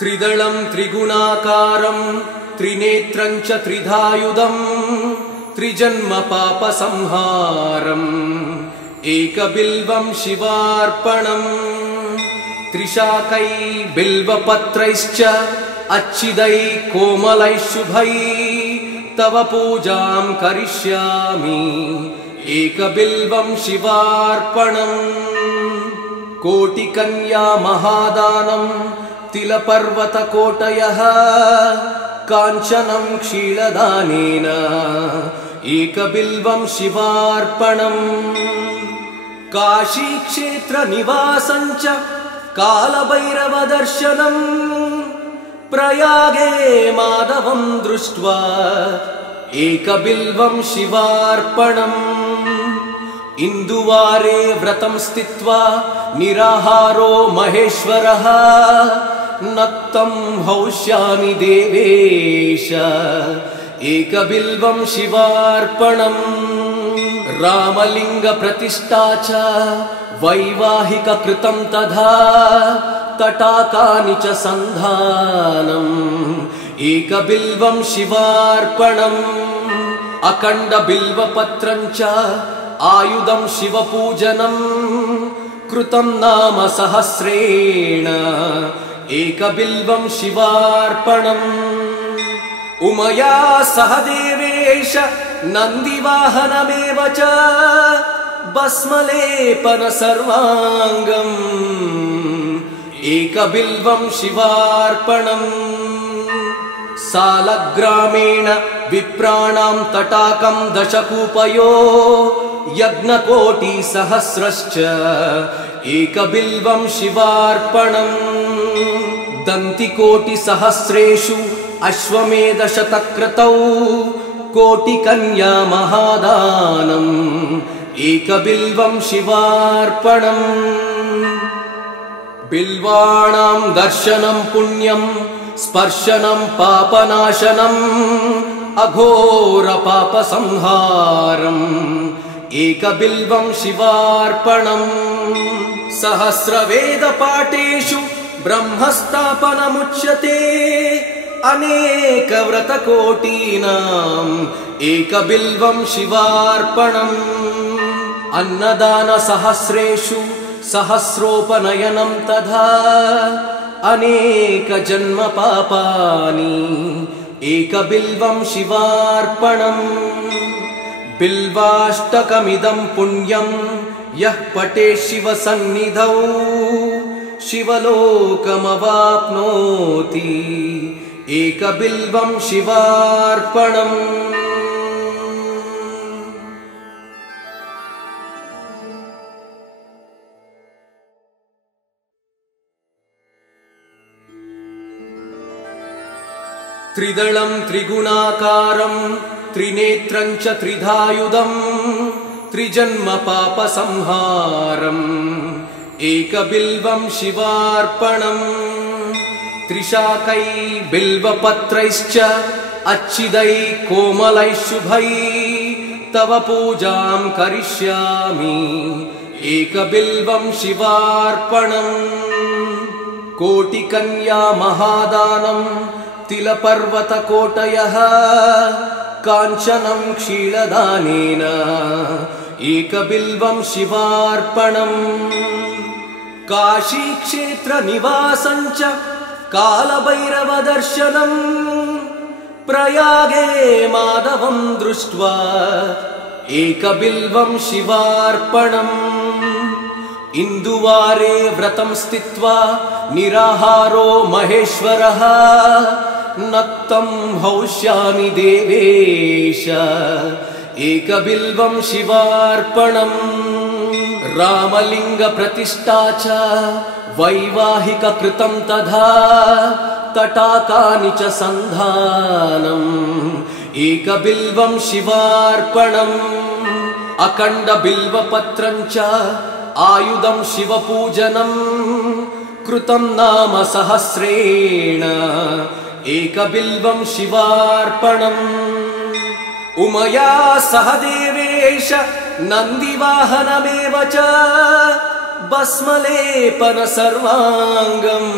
त्रिदलं त्रिगुणाकारं त्रिनेत्रं च त्रिधायुधं त्रिजन्म पापसंहारम् एकबिल्वं शिवार्पणम् त्रिशाकै बिल्वपत्रैश्च अच्छिदै कोमलै शुभै तव पूजां करिष्यामि एकबिल्वं शिवार्पणम् कोटिकन्या महादानं तिलपर्वतकोटयः काञ्चनं क्षीरदानेन एकबिल्वं शिवार्पणम् काशीक्षेत्रनिवासं च कालभैरवदर्शनम् प्रयागे माधवं दृष्ट्वा एकबिल्वं शिवार्पणम् इन्दुवारे व्रतं स्थित्वा निराहारो महेश्वरः नक्तं हौष्यामि देवेश एकबिल्वं शिवार्पणम् रामलिङ्गप्रतिष्ठा च वैवाहिककृतं तथा तटाकानि च सन्धानम् एकबिल्वं शिवार्पणम् अखण्डबिल्वपत्रं च आयुधं शिवपूजनम् कृतं नाम सहस्रेण एकबिल्वं शिवार्पणम् उमया सह देवेश नन्दिवाहनमेव च भस्मलेपन सर्वाङ्गम् एकबिल्वं शिवार्पणम् सालग्रामेण विप्राणां तटाकं दशकूपयो यज्ञकोटिसहस्रश्च एकबिल्वं शिवार्पणम् दन्तिकोटिसहस्रेषु अश्वमेधशतक्रतौ कोटिकन्या महादानम् एकबिल्वं शिवार्पणम् बिल्वाणां दर्शनं पुण्यं स्पर्शनं पापनाशनम् अघोरपापसंहारम् एकबिल्वं शिवार्पणम् सहस्रवेदपाठेषु ब्रह्मस्थापनमुच्यते अनेकव्रतकोटीनाम् एकबिल्वं शिवार्पणम् अन्नदानसहस्रेषु सहस्रोपनयनं तथा अनेकजन्मपापानि एकबिल्वं शिवार्पणम् बिल्वाष्टकमिदं पुण्यं यः पठेत् शिवसन्निधौ शिवलोकमवाप्नोति एकबिल्वं शिवार्पणम् त्रिदलं त्रिगुणाकारं त्रिनेत्रं च त्रिधायुधं त्रिजन्म पापसंहारम् एकबिल्वं शिवार्पणम् त्रिशाकै बिल्वपत्रैश्च अच्छिदै कोमलै शुभै तव पूजां करिष्यामि एकबिल्वं शिवार्पणम् कोटिकन्या महादानं तिलपर्वतकोटयः काञ्चनं क्षीरदानेन एकबिल्वं शिवार्पणम् काशीक्षेत्रनिवासं च कालभैरवदर्शनम् प्रयागे माधवं दृष्ट्वा एकबिल्वं शिवार्पणम् इन्दुवारे व्रतं स्थित्वा निराहारो महेश्वरः नक्तं हौष्यामि देवेश एकबिल्वं शिवार्पणम् रामलिङ्गप्रतिष्ठा च वैवाहिककृतं तथा तटाकानि च सन्धानम् एकबिल्वं शिवार्पणम् अखण्डबिल्वपत्रं च आयुधं शिवपूजनम् कृतं नाम सहस्रेण एकबिल्वं शिवार्पणम् उमया सह देवेश नन्दिवाहनमेव च भस्मलेपन सर्वाङ्गम्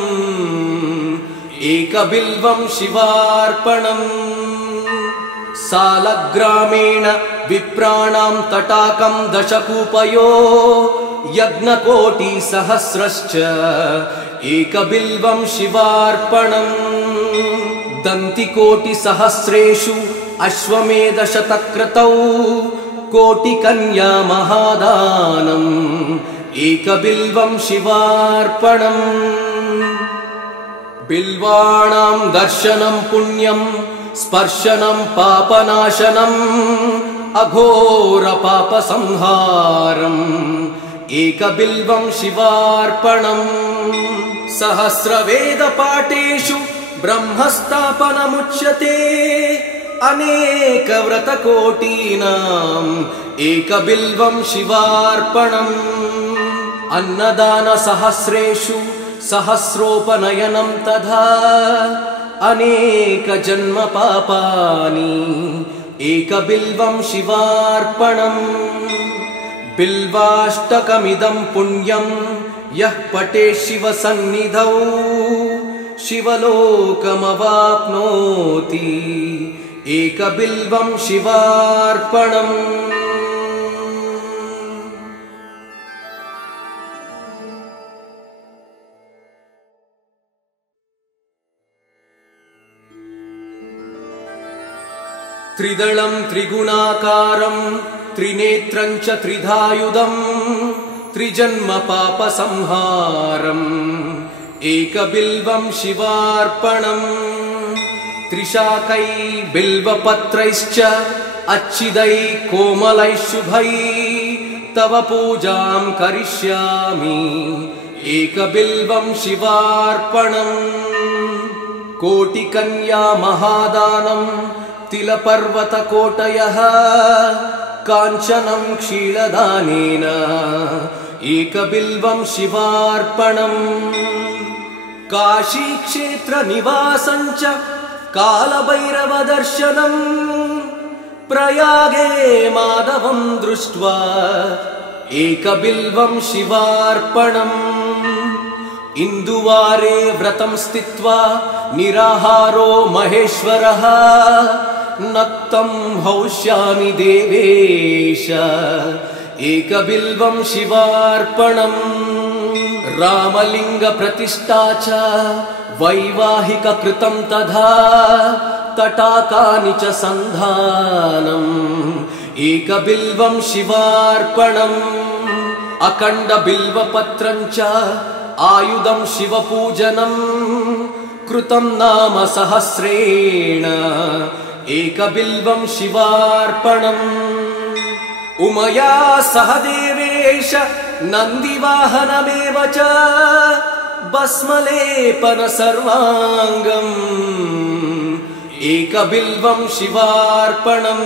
एकबिल्वं शिवार्पणम् सालग्रामेण विप्राणां तटाकं दशकूपयो यज्ञकोटिसहस्रश्च एकबिल्वं शिवार्पणम् दन्तिकोटिसहस्रेषु अश्वमेधशतक्रतौ कोटिकन्या महादानम् एकबिल्वं शिवार्पणम् बिल्वाणां दर्शनं पुण्यं स्पर्शनं पापनाशनम् अघोरपापसंहारम् एकबिल्वं शिवार्पणम् सहस्रवेदपाठेषु ब्रह्मस्थापनमुच्यते अनेकव्रतकोटीनाम् एकबिल्वं शिवार्पणम् अन्नदानसहस्रेषु सहस्रोपनयनं तथा अनेकजन्मपापानि एकबिल्वं शिवार्पणम् बिल्वाष्टकमिदं पुण्यं यः पठेत् शिवसन्निधौ शिवलोकमवाप्नोति एकबिल्वं शिवार्पणम् त्रिदलं त्रिगुणाकारं त्रिनेत्रं च त्रिधायुधं त्रिजन्मपापसंहारम् एकबिल्वं शिवार्पणम् त्रिशाकै बिल्वपत्रैश्च अच्छिदै कोमलै शुभै तव पूजां करिष्यामि एकबिल्वं शिवार्पणम् कोटिकन्या महादानं तिलपर्वतकोटयः काञ्चनं क्षीरदानेन एकबिल्वं शिवार्पणम् काशीक्षेत्रनिवासं च कालभैरवदर्शनम् प्रयागे माधवं दृष्ट्वा एकबिल्वं शिवार्पणम् इन्दुवारे व्रतं स्थित्वा निराहारो महेश्वरः नक्तं हौष्यामि देवेश एकबिल्वं शिवार्पणम् रामलिङ्गप्रतिष्ठा च वैवाहिककृतं तथा तटाकानि च सन्धानम् एकबिल्वं शिवार्पणम् अखण्डबिल्वपत्रं च आयुधं शिवपूजनं कृतं नाम सहस्रेण एकबिल्वं शिवार्पणम् उमया सह देवेश नन्दिवाहनमेव च भस्मलेपन सर्वाङ्गम् एकबिल्वं शिवार्पणम्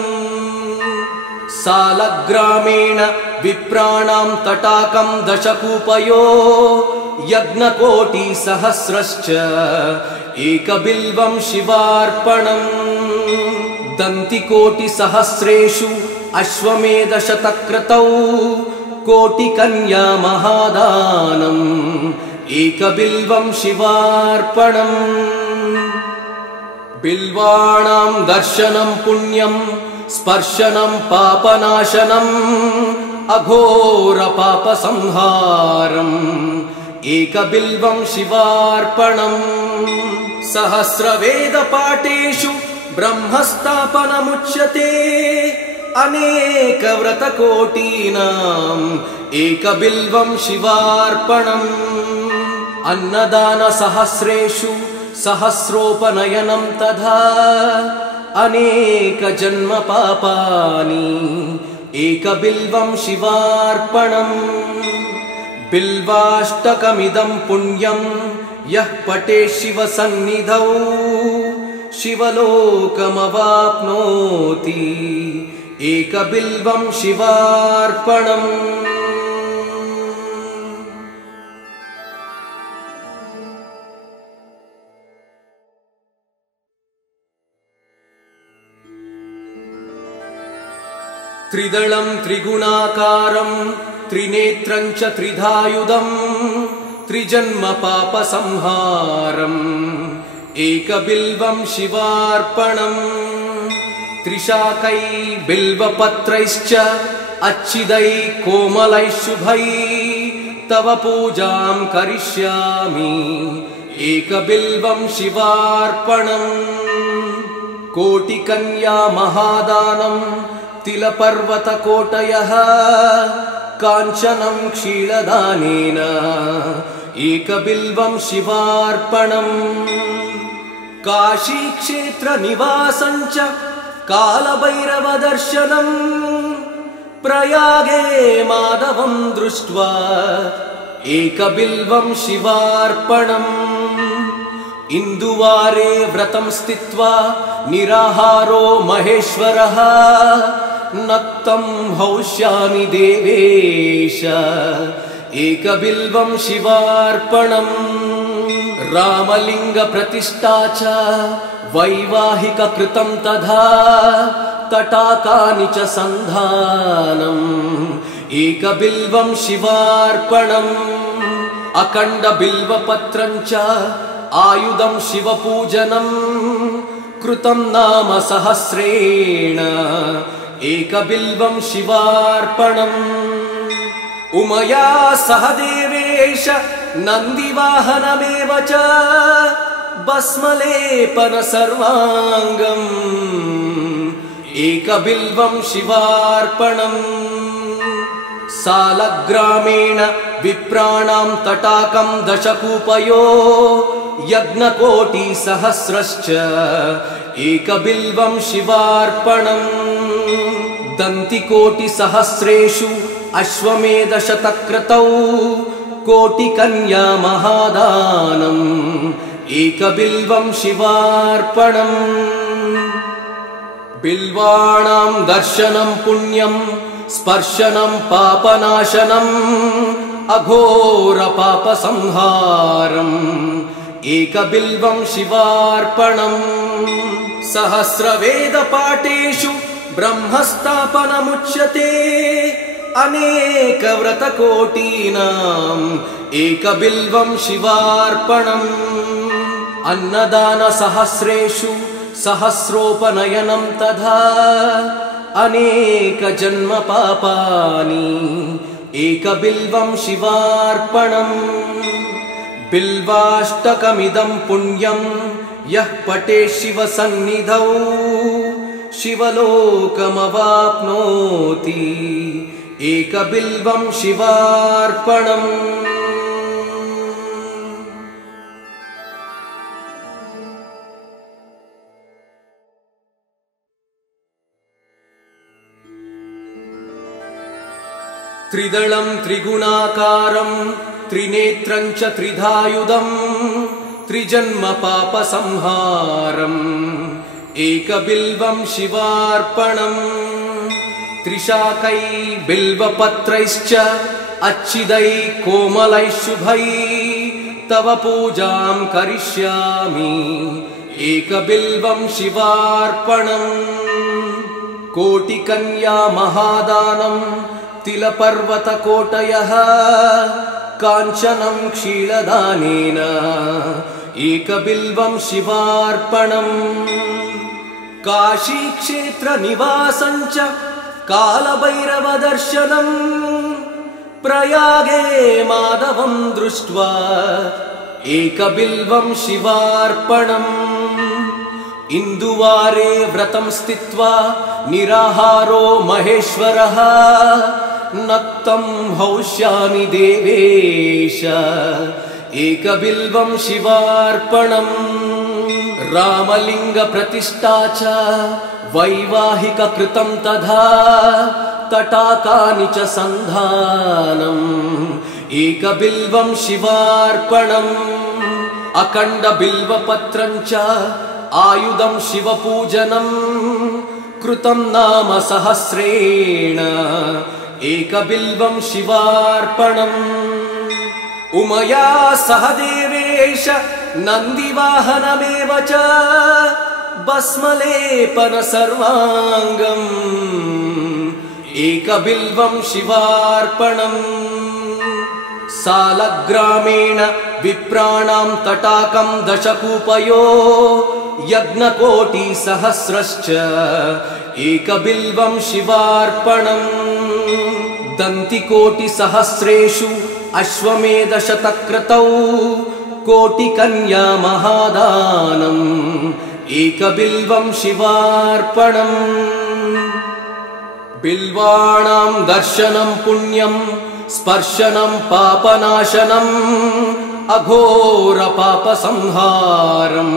सालग्रामेण विप्राणां तटाकं दशकूपयो यज्ञकोटिसहस्रश्च एकबिल्वं शिवार्पणम् दन्तिकोटिसहस्रेषु अश्वमेधशतक्रतौ कोटिकन्या महादानम् एकबिल्वं शिवार्पणम् बिल्वाणां दर्शनं पुण्यं स्पर्शनं पापनाशनम् अघोरपापसंहारम् एकबिल्वं शिवार्पणम् सहस्रवेदपाठेषु ब्रह्मस्थापनमुच्यते अनेकव्रतकोटीनाम् एकबिल्वं शिवार्पणम् अन्नदानसहस्रेषु सहस्रोपनयनं तथा अनेकजन्मपापानि एकबिल्वं शिवार्पणम् बिल्वाष्टकमिदं पुण्यं यः पठेत् शिवसन्निधौ शिवलोकमवाप्नोति एकबिल्वं शिवार्पणम् त्रिदलं त्रिगुणाकारं त्रिनेत्रं च त्रिधायुधं त्रिजन्मपापसंहारम् एकबिल्वं शिवार्पणम् त्रिशाकै बिल्वपत्रैश्च अच्छिदै कोमलैः शुभै तव पूजां करिष्यामि एकबिल्वं शिवार्पणम् कोटिकन्या महादानं तिलपर्वतकोटयः काञ्चनं क्षीरदानेन एकबिल्वं शिवार्पणम् काशीक्षेत्रनिवासं च कालभैरवदर्शनम् प्रयागे माधवं दृष्ट्वा एकबिल्वं शिवार्पणम् इन्दुवारे व्रतं स्थित्वा निराहारो महेश्वरः नक्तं हौष्यामि देवेश एकबिल्वं शिवार्पणम् रामलिङ्गप्रतिष्ठा च वैवाहिककृतं तथा तटाकानि च सन्धानम् एकबिल्वं शिवार्पणम् अखण्डबिल्वपत्रं च आयुधं शिवपूजनं कृतं नाम सहस्रेण एकबिल्वं शिवार्पणम् उमया सह देवेश नन्दिवाहनमेव च भस्मलेपन सर्वाङ्गम् एकबिल्वं शिवार्पणम् सालग्रामेण विप्राणां तटाकं दशकूपयो यज्ञकोटिसहस्रश्च एकबिल्वं शिवार्पणम् दन्तिकोटिसहस्रेषु अश्वमेधशतक्रतौ कोटिकन्या महादानम् एकबिल्वं शिवार्पणम् बिल्वाणां दर्शनं पुण्यं स्पर्शनं पापनाशनम् अघोरपापसंहारम् एकबिल्वं शिवार्पणम् सहस्रवेदपाठेषु ब्रह्मस्थापनमुच्यते अनेकव्रतकोटीनाम् एकबिल्वं शिवार्पणम् अन्नदानसहस्रेषु सहस्रोपनयनं तथा अनेकजन्मपापानि एकबिल्वं शिवार्पणम् बिल्वाष्टकमिदं पुण्यं यः पठेत् शिवसन्निधौ शिवलोकमवाप्नोति एकबिल्वं शिवार्पणम् त्रिदलं त्रिगुणाकारं त्रिनेत्रं च त्रिधायुधं त्रिजन्मपापसंहारम् एकबिल्वं शिवार्पणम् त्रिशाकै बिल्वपत्रैश्च अच्छिदै कोमलैः शुभै तव पूजां करिष्यामि एकबिल्वं शिवार्पणम् कोटिकन्या महादानं तिलपर्वतकोटयः काञ्चनं क्षीरदानेन एकबिल्वं शिवार्पणम् काशीक्षेत्रनिवासं च कालभैरवदर्शनम् प्रयागे माधवं दृष्ट्वा एकबिल्वं शिवार्पणम् इन्दुवारे व्रतं स्थित्वा निराहारो महेश्वरः नक्तं हौष्यामि देवेश एकबिल्वं शिवार्पणम् रामलिङ्गप्रतिष्ठा च वैवाहिककृतं तथा तटाकानि च सन्धानम् एकबिल्वं शिवार्पणम् अखण्डबिल्वपत्रं च आयुधं शिवपूजनं कृतं नाम सहस्रेण एकबिल्वं शिवार्पणम् उमया सह देवेश नन्दिवाहनमेव च भस्मलेपन सर्वाङ्गम् एकबिल्वं शिवार्पणम् सालग्रामेण विप्राणां तटाकं दशकूपयो यज्ञकोटिसहस्रश्च एकबिल्वं शिवार्पणम् दन्तिकोटिसहस्रेषु अश्वमेधशतक्रतौ कोटिकन्या महादानम् एकबिल्वं शिवार्पणम् बिल्वाणां दर्शनं पुण्यं स्पर्शनं पापनाशनम् अघोरपापसंहारम्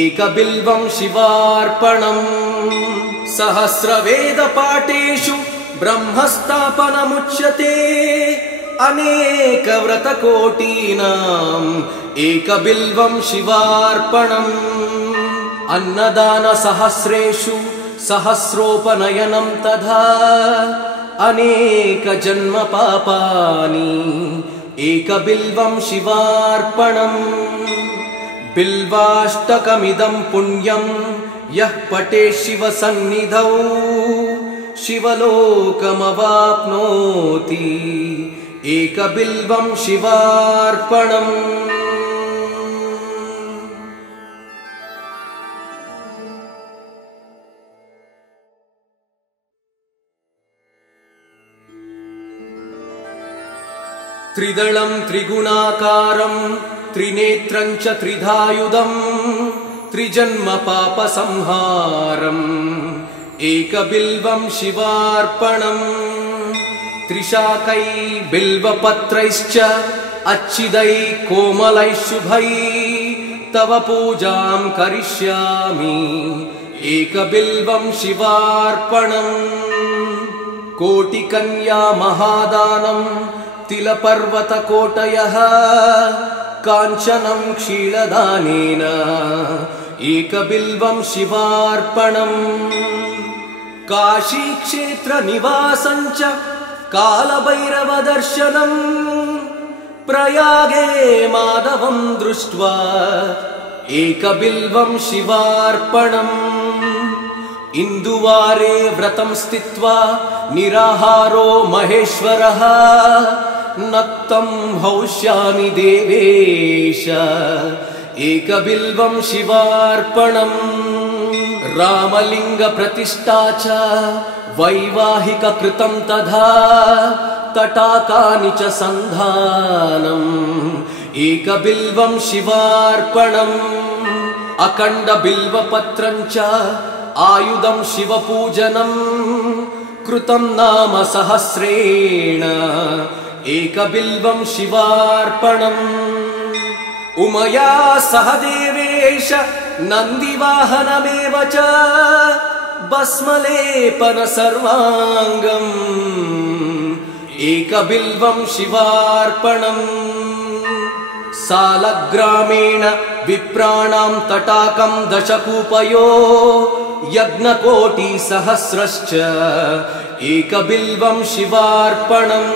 एकबिल्वं शिवार्पणम् सहस्रवेदपाठेषु ब्रह्मस्थापनमुच्यते अनेकव्रतकोटीनाम् एकबिल्वं शिवार्पणम् अन्नदानसहस्रेषु सहस्रोपनयनं तथा अनेकजन्मपापानि एकबिल्वं शिवार्पणम् बिल्वाष्टकमिदं पुण्यं यः पठेत् शिवसन्निधौ शिवलोकमवाप्नोति एकबिल्वं शिवार्पणम् त्रिदलं त्रिगुणाकारं त्रिनेत्रं च त्रिधायुधं त्रिजन्मपापसंहारम् एकबिल्वं शिवार्पणम् त्रिशाकै बिल्वपत्रैश्च अच्छिदै कोमलैः शुभै तव पूजां करिष्यामि एकबिल्वं शिवार्पणम् कोटिकन्या महादानं तिलपर्वतकोटयः काञ्चनं क्षीरदानेन एकबिल्वं शिवार्पणम् काशीक्षेत्रनिवासं च कालभैरवदर्शनम् प्रयागे माधवं दृष्ट्वा एकबिल्वं शिवार्पणम् इन्दुवारे व्रतं स्थित्वा निराहारो महेश्वरः नक्तं हौष्यामि देवेश एकबिल्वं शिवार्पणम् रामलिङ्गप्रतिष्ठा च वैवाहिककृतं तथा तटाकानि च सन्धानम् एकबिल्वं शिवार्पणम् अखण्डबिल्वपत्रं च आयुधं शिवपूजनं कृतं नाम सहस्रेण एकबिल्वं शिवार्पणम् उमया सह देवेश नन्दिवाहनमेव च भस्मलेपन सर्वाङ्गम् एकबिल्वं शिवार्पणम् सालग्रामेण विप्राणां तटाकं दशकूपयो यज्ञकोटिसहस्रश्च एकबिल्वं शिवार्पणम्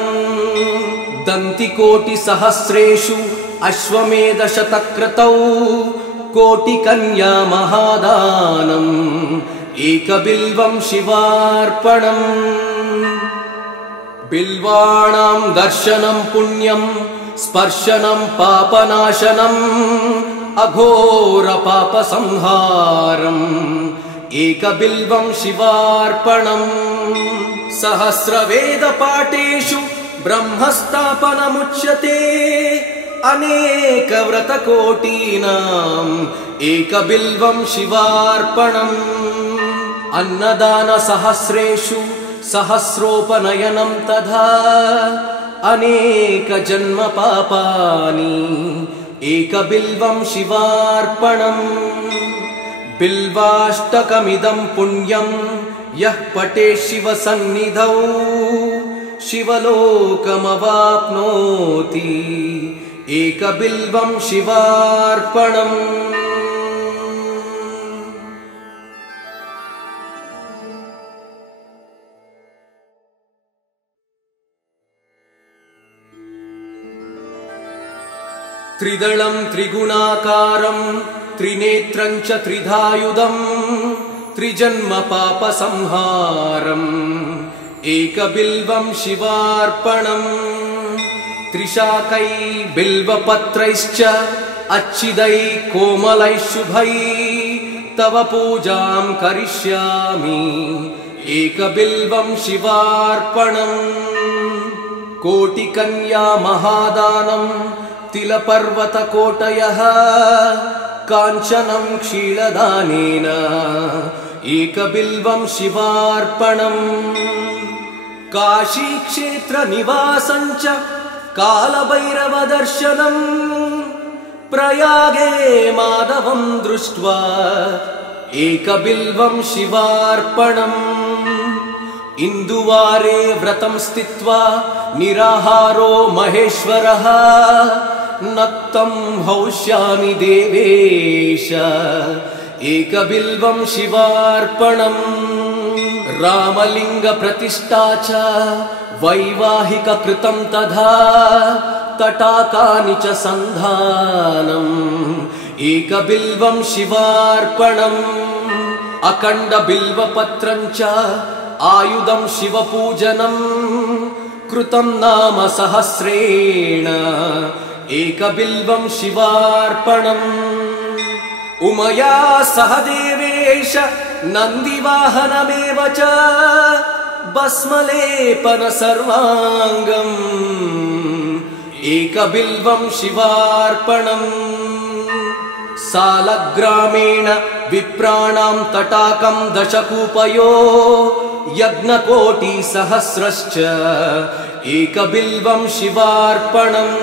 दन्तिकोटिसहस्रेषु अश्वमेधशतक्रतौ कोटिकन्या महादानम् एकबिल्वं शिवार्पणम् बिल्वाणां दर्शनं पुण्यं स्पर्शनं पापनाशनम् अघोरपापसंहारम् एकबिल्वं शिवार्पणम् सहस्रवेदपाठेषु ब्रह्मस्थापनमुच्यते अनेकव्रतकोटीनाम् एकबिल्वं शिवार्पणम् अन्नदानसहस्रेषु सहस्रोपनयनं तथा अनेकजन्मपापानि एकबिल्वं शिवार्पणम् बिल्वाष्टकमिदं पुण्यं यः पठेत् शिवसन्निधौ शिवलोकमवाप्नोति एकबिल्वं शिवार्पणम् त्रिदलं त्रिगुणाकारं त्रिनेत्रं च त्रिधायुधं त्रिजन्मपापसंहारम् एकबिल्वं शिवार्पणम् त्रिशाकै बिल्वपत्रैश्च अच्छिदै कोमलै शुभै तव पूजां करिष्यामि एकबिल्वं शिवार्पणम् कोटिकन्या महादानं तिलपर्वतकोटयः काञ्चनं क्षीरदानेन एकबिल्वं शिवार्पणम् काशीक्षेत्रनिवासं च कालभैरवदर्शनम् प्रयागे माधवं दृष्ट्वा एकबिल्वं शिवार्पणम् इन्दुवारे व्रतं स्थित्वा निराहारो महेश्वरः नक्तं हौष्यामि देवेश एकबिल्वं शिवार्पणम् रामलिङ्गप्रतिष्ठा च वैवाहिककृतं तथा तटाकानि च सन्धानम् एकबिल्वं शिवार्पणम् अखण्डबिल्वपत्रं च आयुधं शिवपूजनं कृतं नाम सहस्रेण एकबिल्वं शिवार्पणम् उमया सह देवेश नन्दिवाहनमेव च भस्मलेपन सर्वाङ्गम् एकबिल्वं शिवार्पणम् सालग्रामेण विप्राणां तटाकं दशकूपयो यज्ञकोटिसहस्रश्च एकबिल्वं शिवार्पणम्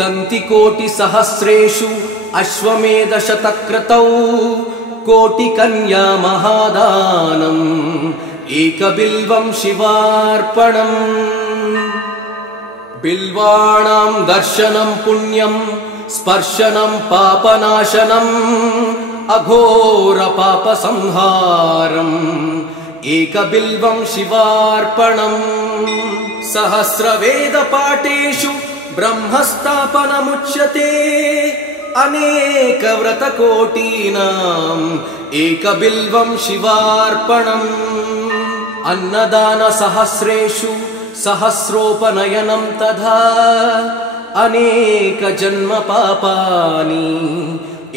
दन्तिकोटिसहस्रेषु अश्वमेधशतक्रतौ कोटिकन्या महादानम् एकबिल्वं शिवार्पणम् बिल्वाणां दर्शनं पुण्यं स्पर्शनं पापनाशनम् अघोरपापसंहारम् एकबिल्वं शिवार्पणम् सहस्रवेदपाठेषु ब्रह्मस्थापनमुच्यते अनेकव्रतकोटीनाम् एकबिल्वं शिवार्पणम् अन्नदानसहस्रेषु सहस्रोपनयनं तथा अनेकजन्मपापानि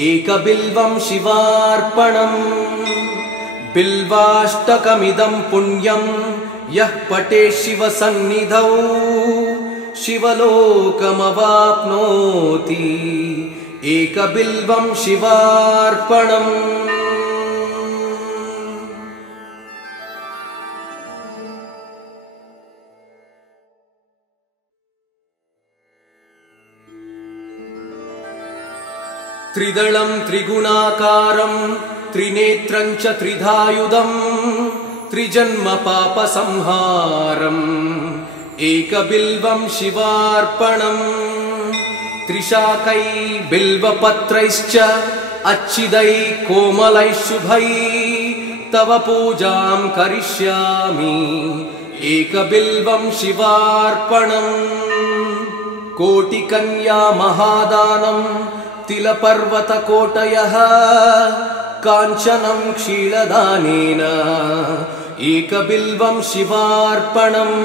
एकबिल्वं शिवार्पणम् बिल्वाष्टकमिदं पुण्यं यः पठेत् शिवसन्निधौ शिवलोकमवाप्नोति एकबिल्वं शिवार्पणम् त्रिदलं त्रिगुणाकारं त्रिनेत्रं च त्रिधायुधं त्रिजन्मपापसंहारम् एकबिल्वं शिवार्पणम् त्रिशाकै बिल्वपत्रैश्च अच्छिदै कोमलै शुभै तव पूजां करिष्यामि एकबिल्वं शिवार्पणम् कोटिकन्या महादानं तिलपर्वतकोटयः काञ्चनं क्षीरदानेन एकबिल्वं शिवार्पणम्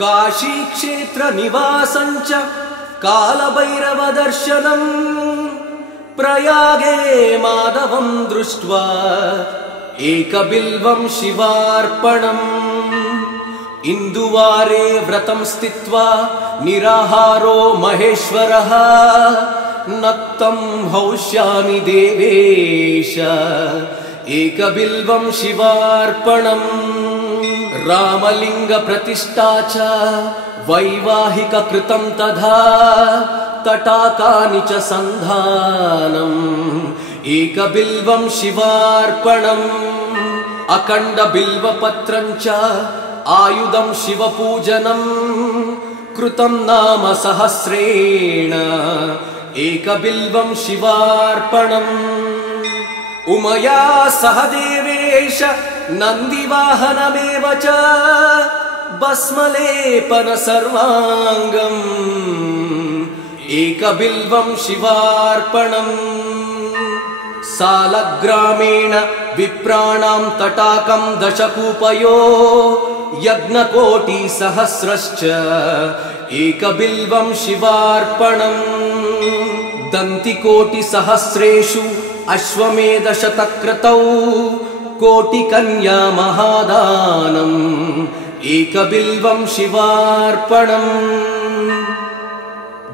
काशीक्षेत्रनिवासं च कालभैरवदर्शनम् प्रयागे माधवं दृष्ट्वा एकबिल्वं शिवार्पणम् इन्दुवारे व्रतं स्थित्वा निराहारो महेश्वरः नक्तं हौष्यामि देवेश एकबिल्वं शिवार्पणम् रामलिङ्गप्रतिष्ठा च वैवाहिककृतं तथा तटाकानि च सन्धानम् एकबिल्वं शिवार्पणम् अखण्डबिल्वपत्रं च आयुधं शिवपूजनं कृतं नाम सहस्रेण एकबिल्वं शिवार्पणम् उमया सह देवेश नन्दिवाहनमेव च भस्मलेपन सर्वाङ्गम् एकबिल्वं शिवार्पणम् सालग्रामेण विप्राणां तटाकं दशकूपयो यज्ञकोटिसहस्रश्च एकबिल्वं शिवार्पणम् दन्तिकोटिसहस्रेषु अश्वमेधशतक्रतौ कोटिकन्या महादानम् एकबिल्वं शिवार्पणम्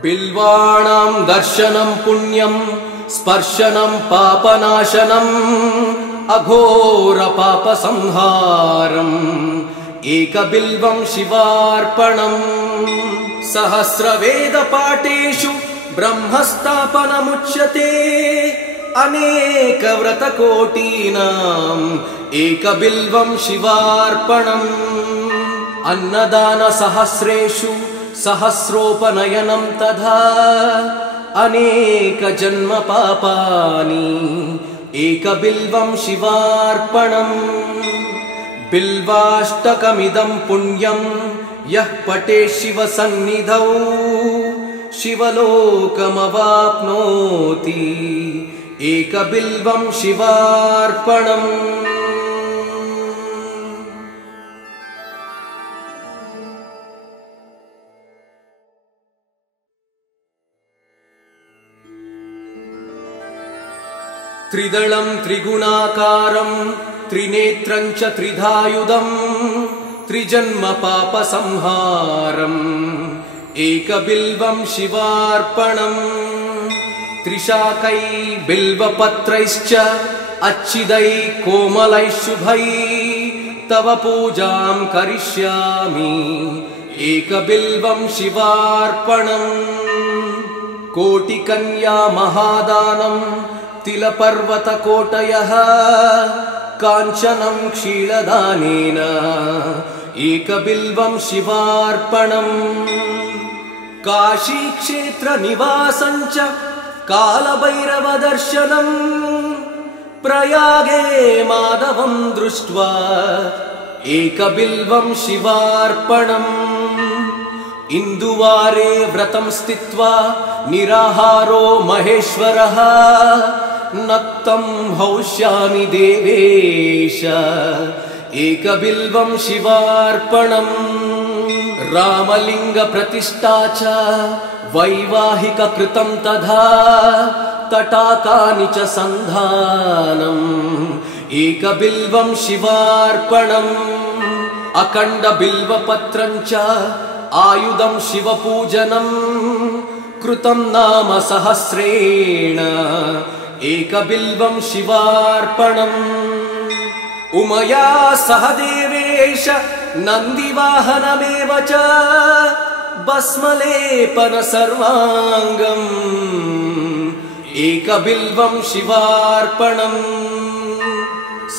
बिल्वाणां दर्शनं पुण्यं स्पर्शनं पापनाशनम् अघोरपापसंहारम् एकबिल्वं शिवार्पणम् सहस्रवेदपाठेषु ब्रह्मस्थापनमुच्यते अनेकव्रतकोटीनाम् एकबिल्वं शिवार्पणम् अन्नदानसहस्रेषु सहस्रोपनयनं तथा अनेकजन्मपापानि एकबिल्वं शिवार्पणम् बिल्वाष्टकमिदं पुण्यं यः पठेत् शिवसन्निधौ शिवलोकमवाप्नोति एकबिल्वं शिवार्पणम् त्रिदलं त्रिगुणाकारं त्रिनेत्रं च त्रिधायुधं त्रिजन्मपापसंहारम् एकबिल्वं शिवार्पणम् त्रिशाकै बिल्वपत्रैश्च अच्छिदै कोमलै शुभै तव पूजां करिष्यामि एकबिल्वं शिवार्पणम् कोटिकन्या महादानं तिलपर्वतकोटयः काञ्चनं क्षीरदानेन एकबिल्वं शिवार्पणम् काशीक्षेत्रनिवासं च कालभैरवदर्शनम् प्रयागे माधवं दृष्ट्वा एकबिल्वं शिवार्पणम् इन्दुवारे व्रतं स्थित्वा निराहारो महेश्वरः नक्तं हौष्यामि देवेश एकबिल्वं शिवार्पणम् रामलिङ्गप्रतिष्ठा च वैवाहिककृतं तथा तटाकानि च सन्धानम् एकबिल्वं शिवार्पणम् अखण्डबिल्वपत्रं च आयुधं शिवपूजनं कृतं नाम सहस्रेण एकबिल्वं शिवार्पणम् उमया सह देवेश नन्दिवाहनमेव च भस्मलेपन सर्वाङ्गम् एकबिल्वं शिवार्पणम्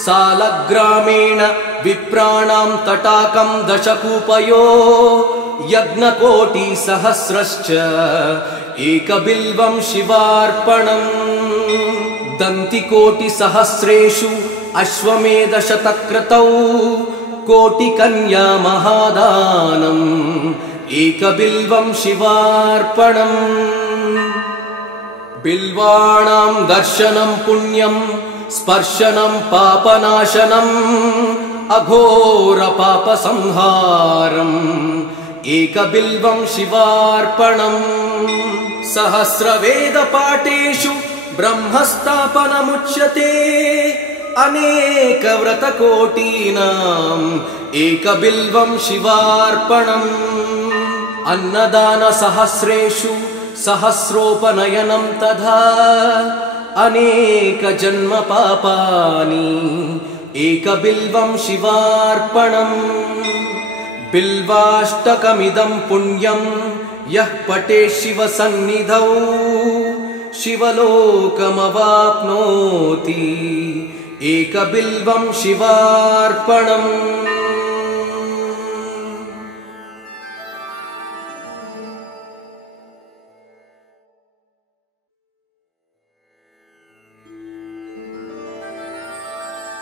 सालग्रामेण विप्राणां तटाकं दशकूपयो यज्ञकोटिसहस्रश्च एकबिल्वं शिवार्पणम् दन्तिकोटिसहस्रेषु अश्वमेधशतक्रतौ कोटिकन्या महादानम् एकबिल्वं शिवार्पणम् बिल्वाणां दर्शनं पुण्यं स्पर्शनं पापनाशनम् अघोरपापसंहारम् एकबिल्वं शिवार्पणम् सहस्रवेदपाठेषु ब्रह्मस्थापनमुच्यते अनेकव्रतकोटीनाम् एकबिल्वं शिवार्पणम् अन्नदानसहस्रेषु सहस्रोपनयनं तथा अनेकजन्मपापानि एकबिल्वं शिवार्पणम् बिल्वाष्टकमिदं पुण्यं यः पठेत् शिवसन्निधौ शिवलोकमवाप्नोति एकबिल्वं शिवार्पणम्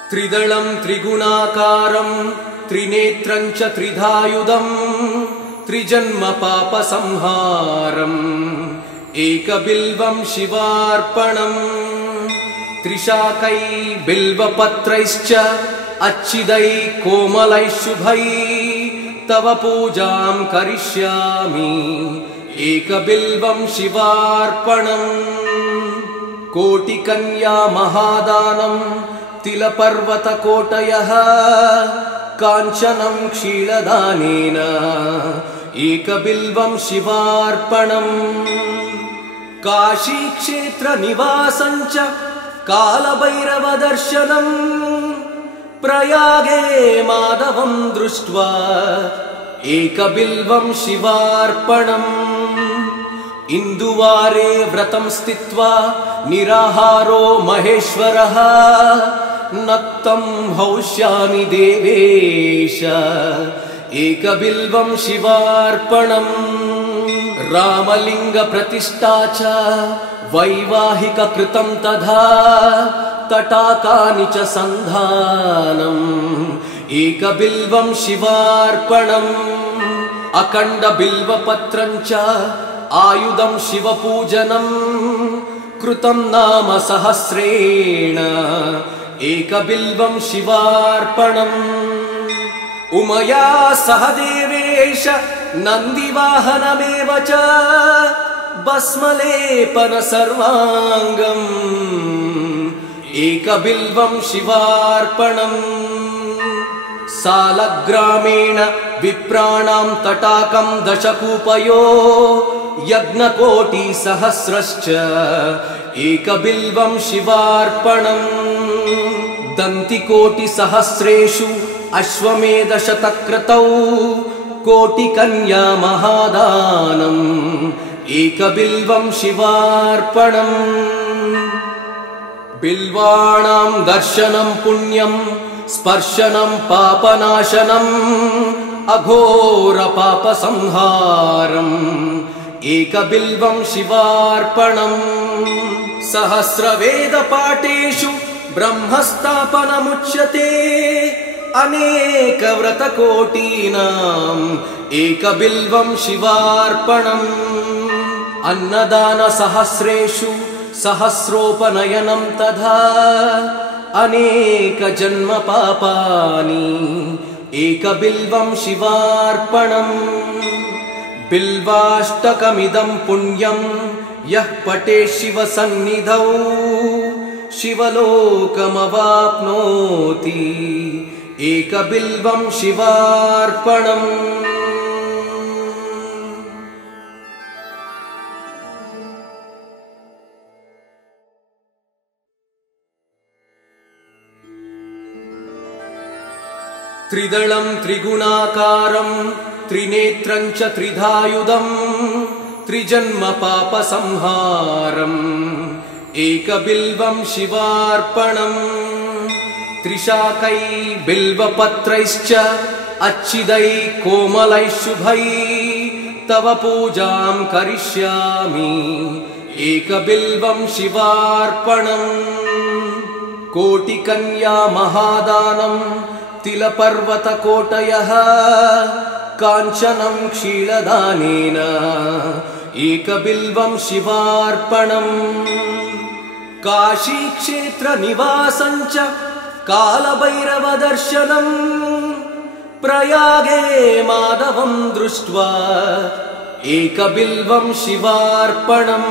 त्रिदलं त्रिगुणाकारं त्रिनेत्रं च त्रिधायुधं त्रिजन्मपापसंहारम् एकबिल्वं शिवार्पणम् त्रिशाकै बिल्वपत्रैश्च अच्छिदै कोमलै शुभै तव पूजां करिष्यामि एकबिल्वं शिवार्पणम् कोटिकन्या महादानं तिलपर्वतकोटयः काञ्चनं क्षीरदानेन एकबिल्वं शिवार्पणम् काशीक्षेत्रनिवासं च कालभैरवदर्शनम् प्रयागे माधवं दृष्ट्वा एकबिल्वं शिवार्पणम् इन्दुवारे व्रतं स्थित्वा निराहारो महेश्वरः नक्तं हौष्यामि देवेश एकबिल्वं शिवार्पणम् रामलिङ्गप्रतिष्ठा च वैवाहिककृतं तथा तटाकानि च सन्धानम् एकबिल्वं शिवार्पणम् अखण्डबिल्वपत्रं च आयुधं शिवपूजनं कृतं नाम सहस्रेण एकबिल्वं शिवार्पणम् उमया सह देवेश नन्दिवाहनमेव च भस्मलेपन सर्वाङ्गम् एकबिल्वं शिवार्पणम् सालग्रामेण विप्राणां तटाकं दशकूपयो यज्ञकोटिसहस्रश्च एकबिल्वं शिवार्पणम् दन्तिकोटिसहस्रेषु अश्वमेधशतक्रतौ कोटिकन्या महादानम् एकबिल्वं शिवार्पणम् बिल्वाणां दर्शनं पुण्यं स्पर्शनं पापनाशनम् अघोरपापसंहारम् एकबिल्वं शिवार्पणम् सहस्रवेदपाठेषु ब्रह्मस्थापनमुच्यते अनेकव्रतकोटीनाम् एकबिल्वं शिवार्पणम् अन्नदानसहस्रेषु सहस्रोपनयनं तथा अनेकजन्मपापानि एकबिल्वं शिवार्पणम् बिल्वाष्टकमिदं पुण्यं यः पठेत् शिवसन्निधौ शिवलोकमवाप्नोति एकबिल्वं शिवार्पणम् त्रिदलं त्रिगुणाकारं त्रिनेत्रं च त्रिधायुधं त्रिजन्मपापसंहारम् एकबिल्वं शिवार्पणम् त्रिशाकै बिल्वपत्रैश्च अच्छिदै कोमलै शुभै तव पूजां करिष्यामि एकबिल्वं शिवार्पणम् कोटिकन्या महादानं तिलपर्वतकोटयः काञ्चनं क्षीरदानेन एकबिल्वं शिवार्पणम् काशीक्षेत्रनिवासं च कालभैरवदर्शनम् प्रयागे माधवं दृष्ट्वा एकबिल्वं शिवार्पणम्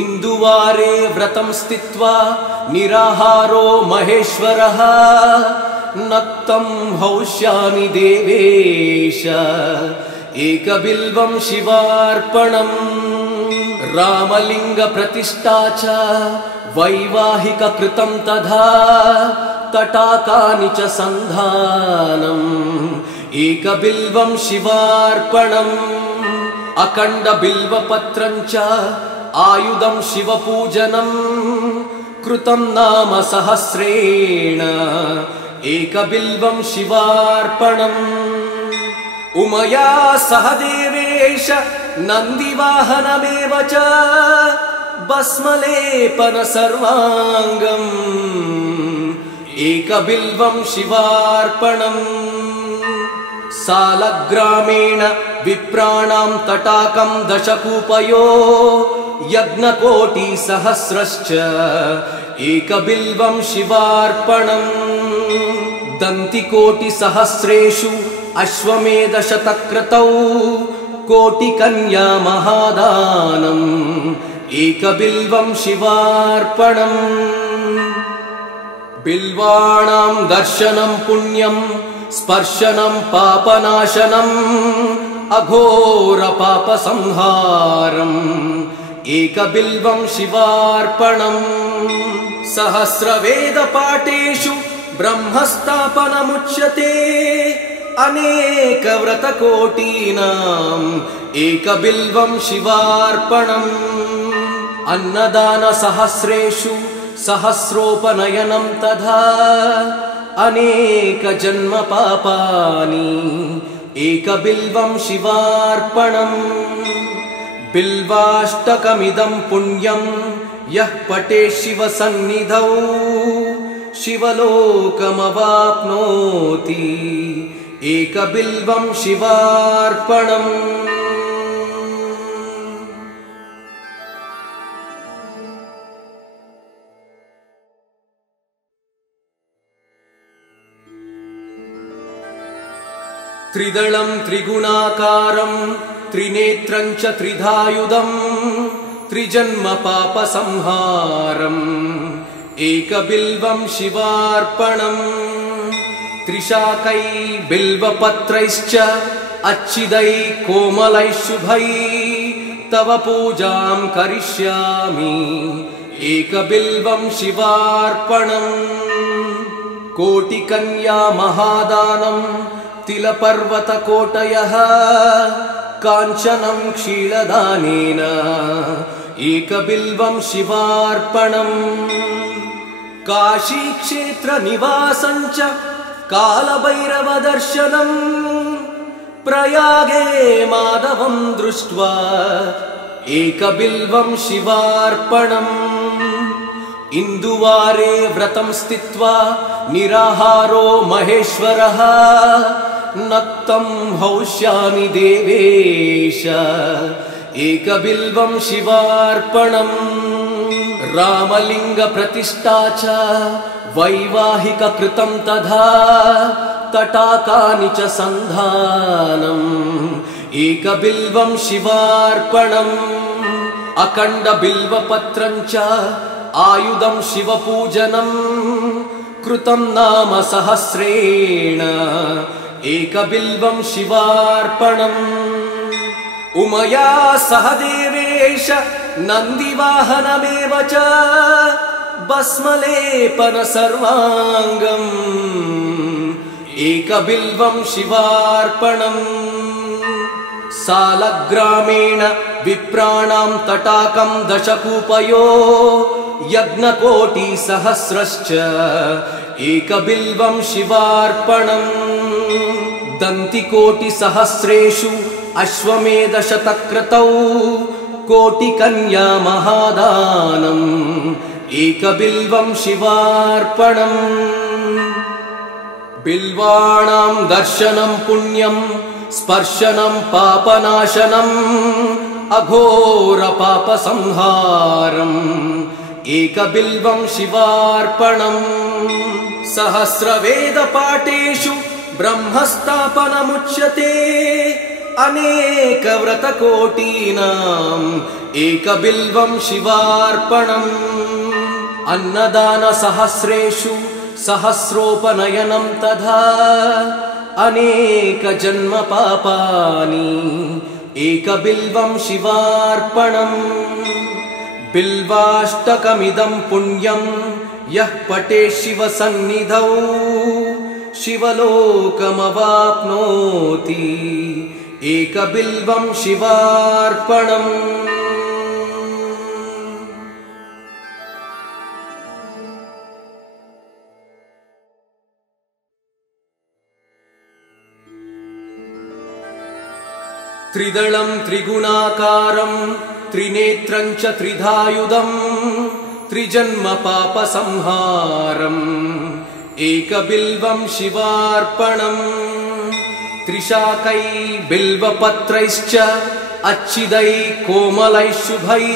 इन्दुवारे व्रतं स्थित्वा निराहारो महेश्वरः नक्तं हौष्यामि देवेश एकबिल्वं शिवार्पणम् रामलिङ्गप्रतिष्ठा च वैवाहिककृतं तथा तटाकानि च सन्धानम् एकबिल्वं शिवार्पणम् अखण्डबिल्वपत्रं च आयुधं शिवपूजनं कृतं नाम सहस्रेण एकबिल्वं शिवार्पणम् उमया सह देवेश नन्दिवाहनमेव च भस्मलेपन सर्वाङ्गम् एकबिल्वं शिवार्पणम् सालग्रामेण विप्राणां तटाकं दशकूपयो यज्ञकोटिसहस्रश्च एकबिल्वं शिवार्पणम् दन्तिकोटिसहस्रेषु अश्वमेधशतक्रतौ कोटिकन्या महादानम् एकबिल्वं शिवार्पणम् बिल्वाणां दर्शनं पुण्यं स्पर्शनं पापनाशनम् अघोरपापसंहारम् एकबिल्वं शिवार्पणम् सहस्रवेदपाठेषु ब्रह्मस्थापनमुच्यते अनेकव्रतकोटीनाम् एकबिल्वं शिवार्पणम् अन्नदानसहस्रेषु सहस्रोपनयनं तथा अनेकजन्मपापानि एकबिल्वं शिवार्पणम् बिल्वाष्टकमिदं पुण्यं यः पठेत् शिवसन्निधौ शिवलोकमवाप्नोति एकबिल्वं शिवार्पणम् त्रिदलं त्रिगुणाकारं त्रिनेत्रं च त्रिधायुधं त्रिजन्मपापसंहारम् एकबिल्वं शिवार्पणम् त्रिशाकै बिल्वपत्रैश्च अच्छिदै कोमलै शुभै तव पूजां करिष्यामि एकबिल्वं शिवार्पणम् कोटिकन्या महादानं तिलपर्वतकोटयः काञ्चनं क्षीरदानेन एकबिल्वं शिवार्पणम् काशीक्षेत्रनिवासं च कालभैरवदर्शनम् प्रयागे माधवं दृष्ट्वा एकबिल्वं शिवार्पणम् इन्दुवारे व्रतं स्थित्वा निराहारो महेश्वरः नक्तं हौष्यामि देवेश एकबिल्वं शिवार्पणम् रामलिङ्गप्रतिष्ठा च वैवाहिककृतं तथा तटाकानि च सन्धानम् एकबिल्वं शिवार्पणम् अखण्डबिल्वपत्रं च आयुधं शिवपूजनं कृतं नाम सहस्रेण एकबिल्वं शिवार्पणम् उमया सह देवेश नन्दिवाहनमेव च भस्मलेपन सर्वाङ्गम् एकबिल्वं शिवार्पणम् सालग्रामेण विप्राणां तटाकं दशकूपयो यज्ञकोटिसहस्रश्च एकबिल्वं शिवार्पणम् दन्तिकोटिसहस्रेषु अश्वमेधशतक्रतौ कोटिकन्या महादानम् एकबिल्वं शिवार्पणम् बिल्वाणां दर्शनं पुण्यं स्पर्शनं पापनाशनम् अघोरपापसंहारम् एकबिल्वं शिवार्पणम् सहस्रवेदपाठेषु ब्रह्मस्थापनमुच्यते अनेकव्रतकोटीनाम् एकबिल्वं शिवार्पणम् अन्नदानसहस्रेषु सहस्रोपनयनं तथा अनेकजन्मपापानि एकबिल्वं शिवार्पणम् बिल्वाष्टकमिदं पुण्यं यः पठेत् शिवसन्निधौ शिवलोकमवाप्नोति एकबिल्वं शिवार्पणम् त्रिदलं त्रिगुणाकारं त्रिनेत्रं च त्रिधायुधं त्रिजन्मपापसंहारम् एकबिल्वं शिवार्पणम् त्रिशाकै बिल्वपत्रैश्च अच्छिदै कोमलै शुभै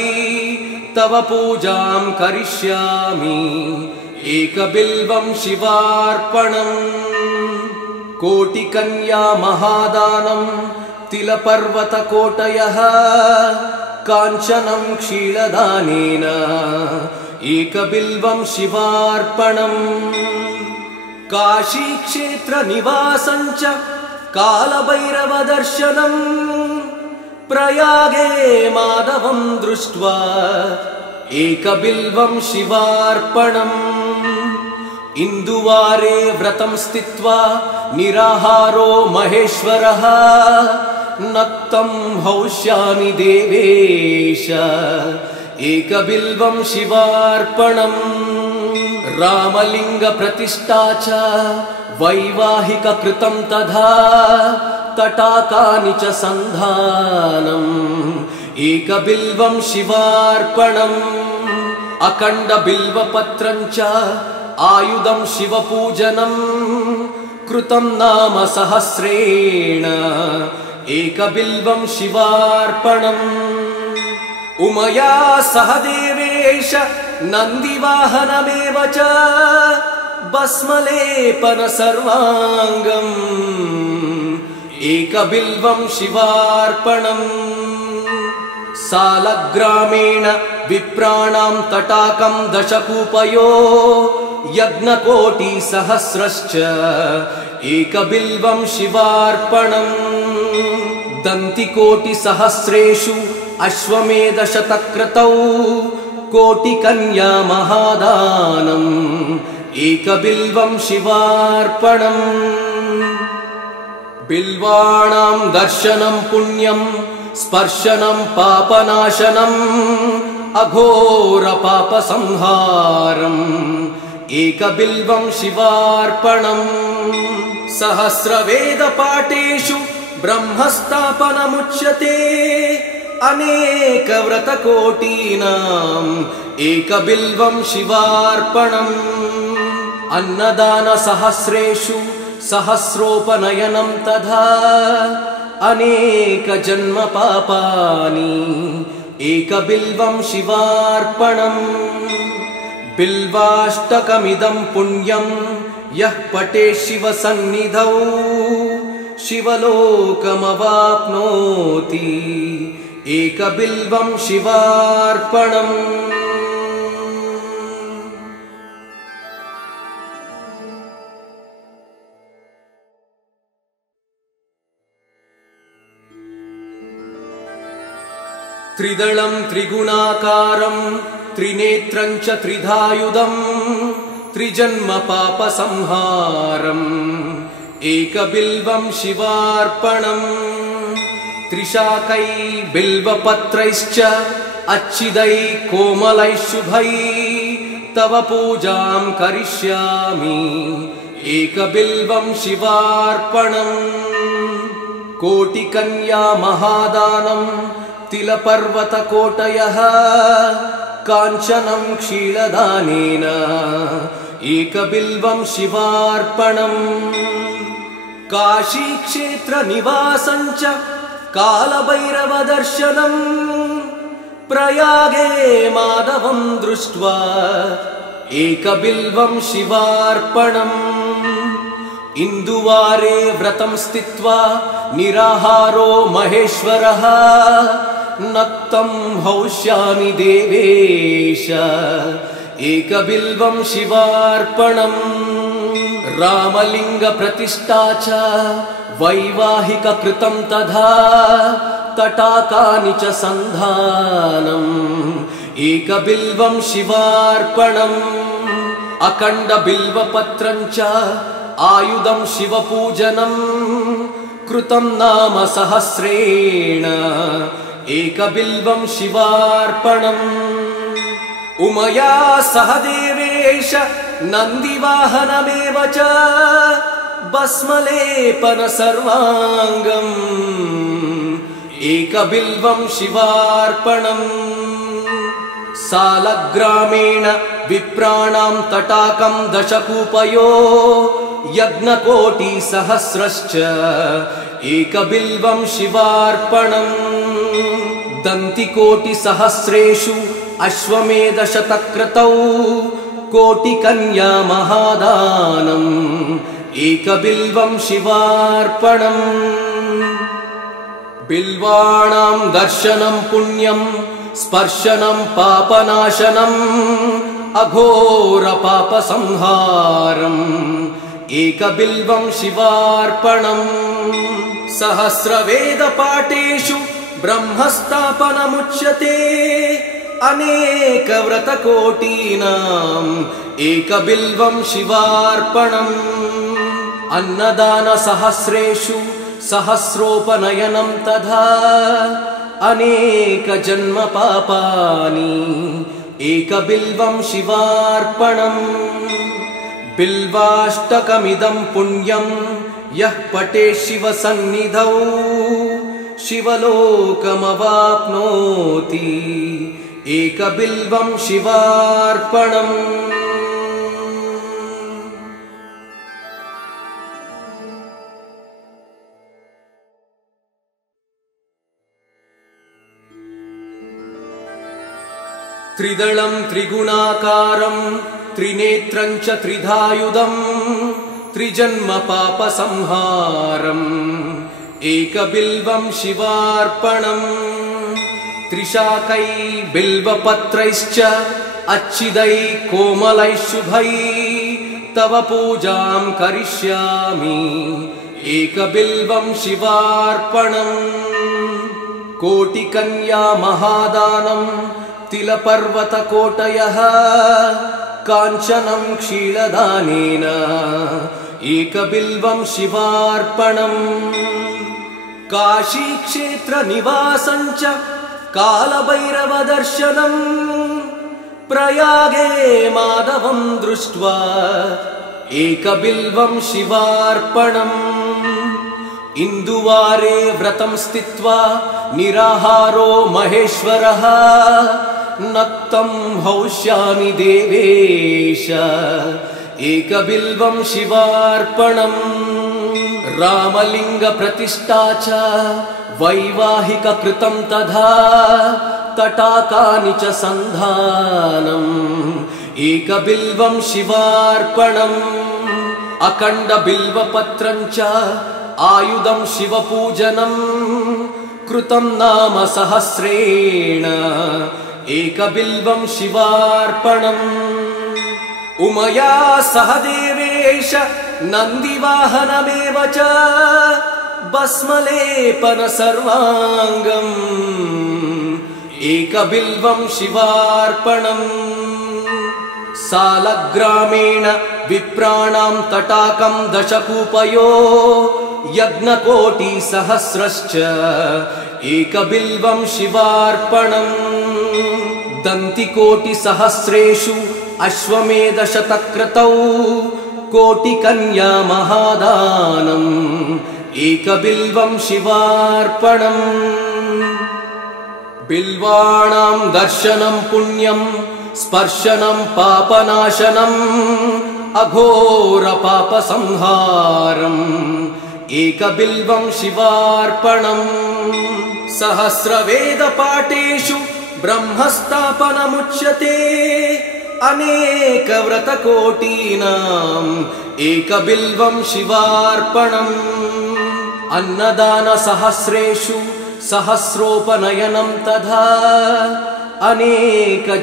तव पूजां करिष्यामि एकबिल्वं शिवार्पणम् कोटिकन्या महादानं तिलपर्वतकोटयः काञ्चनं क्षीरदानेन एकबिल्वं शिवार्पणम् काशीक्षेत्रनिवासं च कालभैरवदर्शनम् प्रयागे माधवं दृष्ट्वा एकबिल्वं शिवार्पणम् इन्दुवारे व्रतं स्थित्वा निराहारो महेश्वरः नक्तं हौष्यामि देवेश एकबिल्वं शिवार्पणम् रामलिंग प्रतिष्ठा च वैवाहिक कृतं तथा तटाकानि च सन्धानम् एकबिल्वं शिवार्पणम् अखण्ड बिल्वपत्रं च आयुधं शिवपूजनं कृतं नाम सहस्रेण एकबिल्वं शिवार्पणम् उमया सह देवेश नन्दिवाहनमेव च भस्मलेपन सर्वाङ्गम् एकबिल्वं शिवार्पणम् सालग्रामेण विप्राणां तटाकं दशकूपयो यज्ञकोटिसहस्रश्च एकबिल्वं शिवार्पणम् दन्तिकोटिसहस्रेषु अश्वमेधशतक्रतौ कोटिकन्या महादानम् एकबिल्वं शिवार्पणम् बिल्वाणां दर्शनं पुण्यं स्पर्शनं पापनाशनम् अघोर पापसंहारम् एकबिल्वं शिवार्पणम् सहस्रवेदपाठेषु ब्रह्मस्थापनमुच्यते अनेक व्रतकोटीनाम् एकबिल्वं शिवार्पणम् अन्नदान सहस्रेषु सहस्रोपनयनं तथा अनेक जन्म पापानि एकबिल्वं शिवार्पणम् बिल्वाष्टकमिदं पुण्यं यः पठेत् शिवसन्निधौ शिवलोकमवाप्नोति एकबिल्वं शिवार्पणम् त्रिदलं त्रिगुणाकारं त्रिनेत्रं च त्रिधायुधं त्रिजन्म पापसंहारम् एकबिल्वं शिवार्पणम् त्रिशाकै बिल्वपत्रैश्च अच्छिदै कोमलै शुभै तव पूजां करिष्यामि एकबिल्वं शिवार्पणम् कोटिकन्या महादानं तिलपर्वतकोटयः काञ्चनं क्षीरदानेन एकबिल्वं शिवार्पणम् काशीक्षेत्रनिवासं च कालभैरवदर्शनम् प्रयागे माधवं दृष्ट्वा एकबिल्वं शिवार्पणम् इन्दुवारे व्रतं स्थित्वा निराहारो महेश्वरः नक्तं हौष्यामि देवेश एकबिल्वं शिवार्पणम् रामलिंग प्रतिष्ठा च वैवाहिक कृतं तथा तटाकानि च सन्धानम् एकबिल्वं शिवार्पणम् अखण्ड बिल्वपत्रं च आयुधं शिवपूजनं कृतं नाम सहस्रेण एकबिल्वं शिवार्पणम् उमया सह देवेश नन्दिवाहनमेव च भस्मलेपन सर्वाङ्गम् एकबिल्वं शिवार्पणम् सालग्रामेण विप्राणां तटाकं दशकूपयो यज्ञकोटिसहस्रश्च एकबिल्वं शिवार्पणम् दन्तिकोटिसहस्रेषु अश्वमेधशतक्रतौ कोटिकन्या महादानम् एकबिल्वं शिवार्पणम् बिल्वाणां दर्शनं पुण्यं स्पर्शनं पापनाशनम् अघोरपापसंहारम् एकबिल्वं शिवार्पणम् सहस्रवेदपाठेषु ब्रह्मस्थापनमुच्यते अनेकव्रतकोटीनाम् एकबिल्वं शिवार्पणम् अन्नदानसहस्रेषु सहस्रोपनयनं तथा अनेकजन्मपापानि एकबिल्वं शिवार्पणम् बिल्वाष्टकमिदं पुण्यं यः पठेत् शिवसन्निधौ शिवलोकमवाप्नोति एकबिल्वं शिवार्पणम् त्रिदलं त्रिगुणाकारं त्रिनेत्रं च त्रिधायुधं त्रिजन्मपापसंहारम् एकबिल्वं शिवार्पणम् त्रिशाकै बिल्वपत्रैश्च अच्छिदै कोमलै शुभै तव पूजां करिष्यामि एकबिल्वं शिवार्पणम् कोटिकन्या महादानं तिलपर्वतकोटयः काञ्चनं क्षीरदानेन एकबिल्वं शिवार्पणम् काशीक्षेत्रनिवासं च कालभैरवदर्शनम् प्रयागे माधवं दृष्ट्वा एकबिल्वं शिवार्पणम् इन्दुवारे व्रतं स्थित्वा निराहारो महेश्वरः नक्तं हौष्यामि देवेश एकबिल्वं शिवार्पणम् रामलिङ्गप्रतिष्ठा च वैवाहिककृतं तथा तटाकानि च सन्धानम् एकबिल्वं शिवार्पणम् अखण्डबिल्वपत्रं च आयुधं शिवपूजनं कृतं नाम सहस्रेण एकबिल्वं शिवार्पणम् उमया सह देवेश नन्दिवाहनमेव च भस्मलेपन सर्वाङ्गम् एकबिल्वं शिवार्पणम् सालग्रामेण विप्राणां तटाकं दशकूपयो यज्ञकोटिसहस्रश्च एकबिल्वं शिवार्पणम् दन्तिकोटिसहस्रेषु अश्वमेधशतक्रतौ कोटिकन्या महादानम् एकबिल्वं शिवार्पणम् बिल्वाणां दर्शनं पुण्यं स्पर्शनं पापनाशनम् अघोरपापसंहारम् एकबिल्वं शिवार्पणम् सहस्रवेदपाठेषु ब्रह्मस्थापनमुच्यते अनेकव्रतकोटीनाम् एकबिल्वं शिवार्पणम् अन्नदानसहस्रेषु सहस्रोपनयनं तथा अनेकजन्मपापानि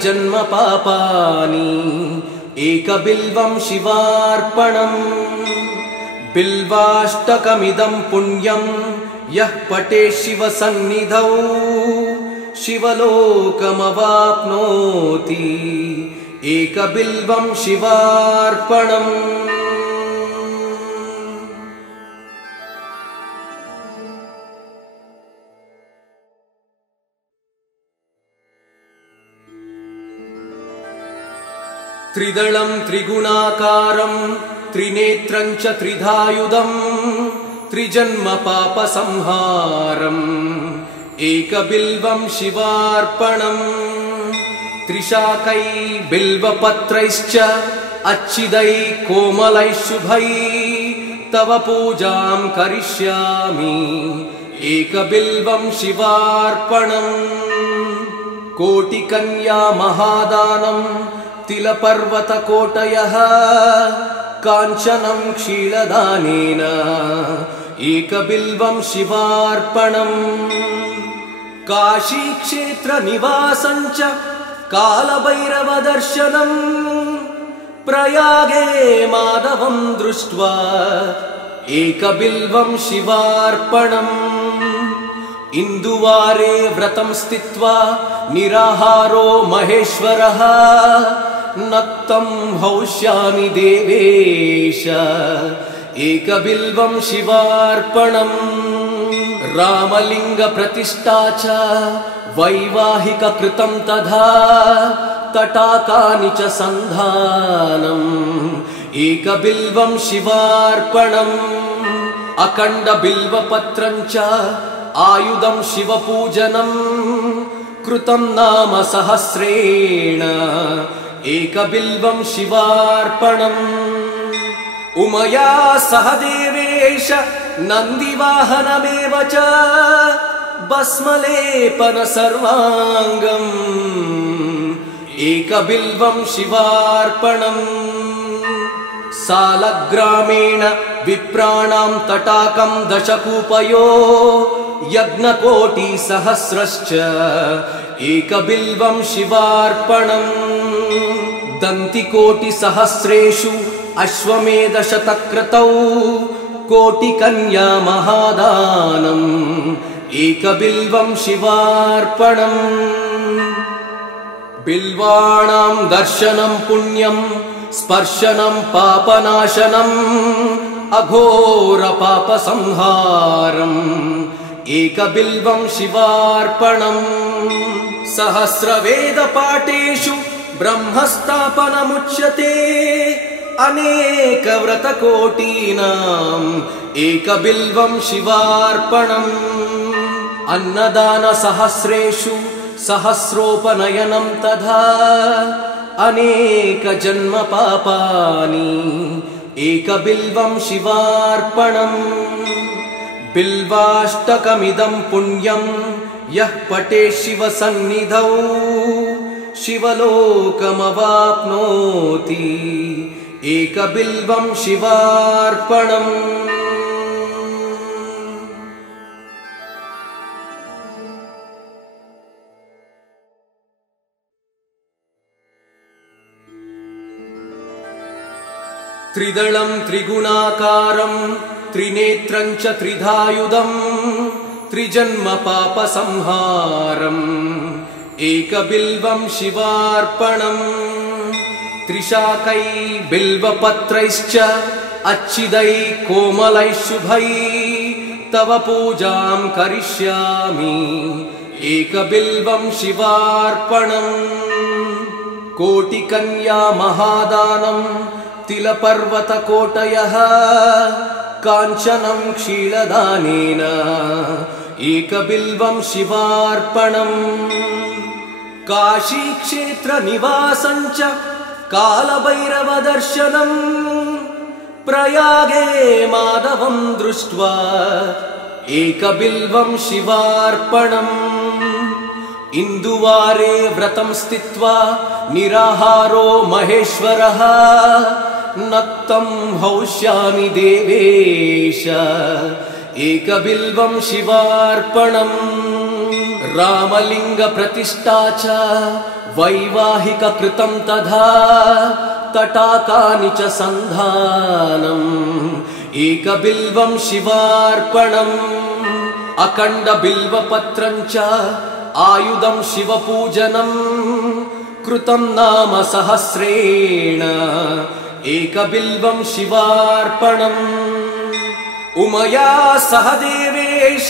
एकबिल्वं शिवार्पणम् बिल्वाष्टकमिदं पुण्यं यः पठेत् शिवसन्निधौ शिवलोकमवाप्नोति एकबिल्वं शिवार्पणम् त्रिदलं त्रिगुणाकारं त्रिनेत्रं च त्रिधायुधं त्रिजन्मपापसंहारम् एकबिल्वं शिवार्पणम् त्रिशाकै बिल्वपत्रैश्च अच्छिदै कोमलै शुभै तव पूजां करिष्यामि एकबिल्वं शिवार्पणम् कोटिकन्या महादानं तिलपर्वतकोटयः काञ्चनं क्षीलदानेन एकबिल्वं शिवार्पणम् काशीक्षेत्रनिवासं च कालभैरवदर्शनम् प्रयागे माधवं दृष्ट्वा एकबिल्वं शिवार्पणम् इन्दुवारे व्रतं स्थित्वा निराहारो महेश्वरः नक्तं हौष्यामि देवेश एकबिल्वं शिवार्पणम् रामलिंग प्रतिष्ठा च वैवाहिक कृतं तथा तटाकानि च सन्धानम् एकबिल्वं शिवार्पणम् अखण्ड बिल्वपत्रं च आयुधं शिवपूजनं कृतं नाम सहस्रेण एकबिल्वं शिवार्पणम् उमया सह देवेश नन्दिवाहनमेव च भस्मलेपन सर्वाङ्गम् एकबिल्वं शिवार्पणम् सालग्रामेण विप्राणां तटाकं दशकूपयो यज्ञकोटिसहस्रश्च एकबिल्वं शिवार्पणम् दन्तिकोटिसहस्रेषु अश्वमेधशतक्रतौ कोटिकन्या महादानम् एकबिल्वं शिवार्पणम् बिल्वाणां दर्शनं पुण्यं स्पर्शनं पापनाशनम् अघोर पापसंहारम् एकबिल्वं शिवार्पणम् सहस्रवेदपाठेषु ब्रह्मस्थापनमुच्यते अनेक व्रतकोटीनाम् एकबिल्वं शिवार्पणम् अन्नदान सहस्रेषु सहस्रोपनयनं तथा अनेक जन्म पापानि एकबिल्वं शिवार्पणम् बिल्वाष्टकमिदं पुण्यं यः पठेत् शिवसन्निधौ शिवलोकमवाप्नोति एकबिल्वं शिवार्पणम् त्रिदलं त्रिगुणाकारं त्रिनेत्रं च त्रिधायुधं त्रिजन्म पापसंहारम् एकबिल्वं शिवार्पणम् त्रिशाकै बिल्वपत्रैश्च अच्छिदै कोमलै शुभै तव पूजां करिष्यामि एकबिल्वं शिवार्पणम् कोटिकन्या महादानं तिलपर्वतकोटयः काञ्चनं क्षीलदानेन एकबिल्वं शिवार्पणम् काशीक्षेत्रनिवासं च कालभैरवदर्शनम् प्रयागे माधवं दृष्ट्वा एकबिल्वं शिवार्पणम् इन्दुवारे व्रतं स्थित्वा निराहारो महेश्वरः नक्तं हौष्यामि देवेश एकबिल्वं शिवार्पणम् रामलिंग प्रतिष्ठा च वैवाहिक कृतं तथा तटाकानि च सन्धानम् एकबिल्वं शिवार्पणम् अखण्ड बिल्वपत्रं च आयुधं शिवपूजनं कृतं नाम सहस्रेण एकबिल्वं शिवार्पणम् उमया सह देवेश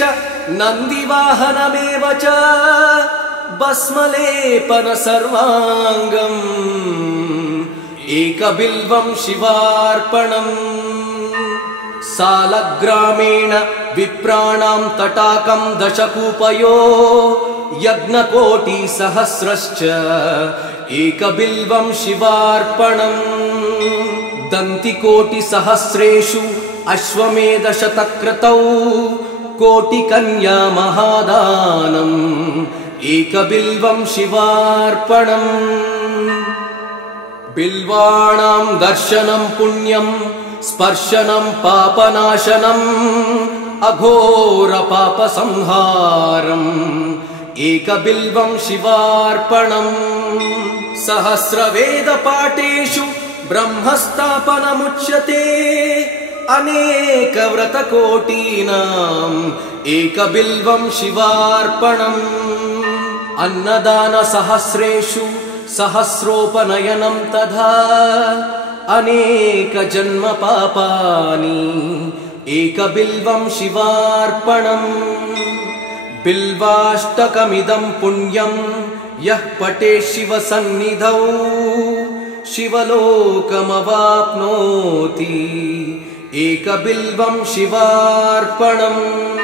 नन्दिवाहनमेव च भस्मलेपन सर्वाङ्गम् एकबिल्वं शिवार्पणम् सालग्रामेण विप्राणां तटाकं दशकूपयो यज्ञकोटिसहस्रश्च एकबिल्वं शिवार्पणम् दन्तिकोटिसहस्रेषु अश्वमेधशतक्रतौ कोटिकन्या महादानम् एकबिल्वं शिवार्पणम् बिल्वाणां दर्शनं पुण्यं स्पर्शनं पापनाशनम् अघोर पापसंहारम् एकबिल्वं शिवार्पणम् सहस्रवेदपाठेषु ब्रह्मस्थापनमुच्यते अनेकव्रतकोटीनाम् एकबिल्वं शिवार्पणम् अन्नदानसहस्रेषु सहस्रोपनयनं तथा अनेकजन्मपापानि एकबिल्वं शिवार्पणम् बिल्वाष्टकमिदं पुण्यं यः पठेत् शिवसन्निधौ शिवलोकमवाप्नोति एकबिल्वं शिवार्पणम्।